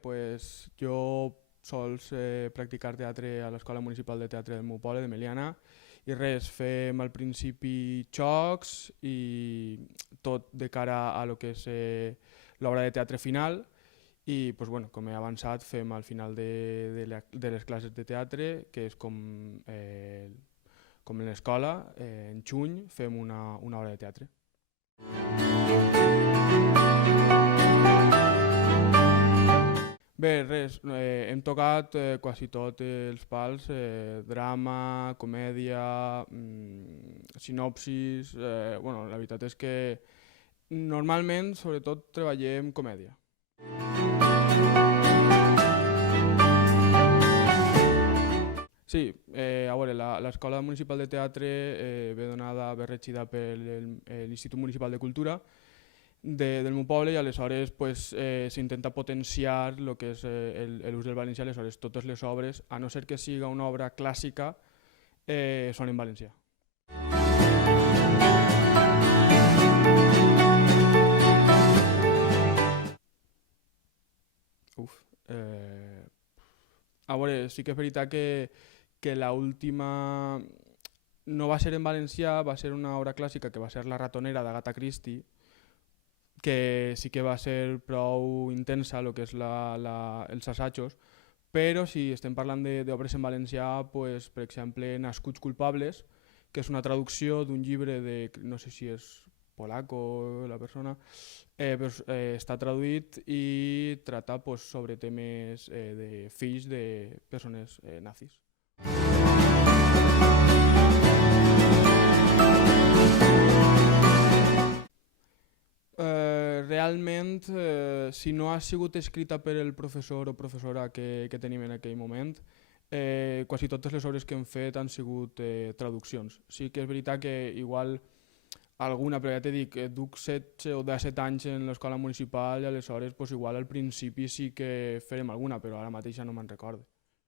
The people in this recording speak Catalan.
pues, jo sols practicar teatre a l'Escola Municipal de Teatre del meu poble, de Meliana, i res, fem al principi xocs i tot de cara a lo que és l'obra de teatre final i pues, bueno, com he avançat fem al final de les classes de teatre, que és com en l'escola, en juny fem una obra de teatre. Bé, res, hem tocat quasi tots els pals, drama, comèdia, sinopsis. Bueno, la veritat és que normalment, sobretot, treballem comèdia. Sí, a veure, l'Escola Municipal de Teatre ve regida per l'Institut Municipal de Cultura del meu poble i aleshores s'intenta potenciar el que és l'ús del valencià. Aleshores totes les obres, a no ser que siga una obra clàssica, són en valencià. A veure, sí que és veritat que l'última no va ser en valencià, va ser una obra clàssica que va ser La ratonera d'Agatha Christie, que sí que va ser prou intensa el que és els assajos, però si estem parlant d'obres en valencià, pues, per exemple, Nascuts culpables, que és una traducció d'un llibre de, no sé si és polaco la persona, però està traduït i trata sobre temes de fills de persones nazis. Realment, si no ha sigut escrita per el professor o professora que tenim en aquell moment, quasi totes les obres que hem fet han sigut traduccions. Sí que és veritat que igual alguna, però ja t'he dit que duc 16 o 17 anys en l'escola municipal i aleshores igual al principi sí que farem alguna, però ara mateix ja no me'n recordo.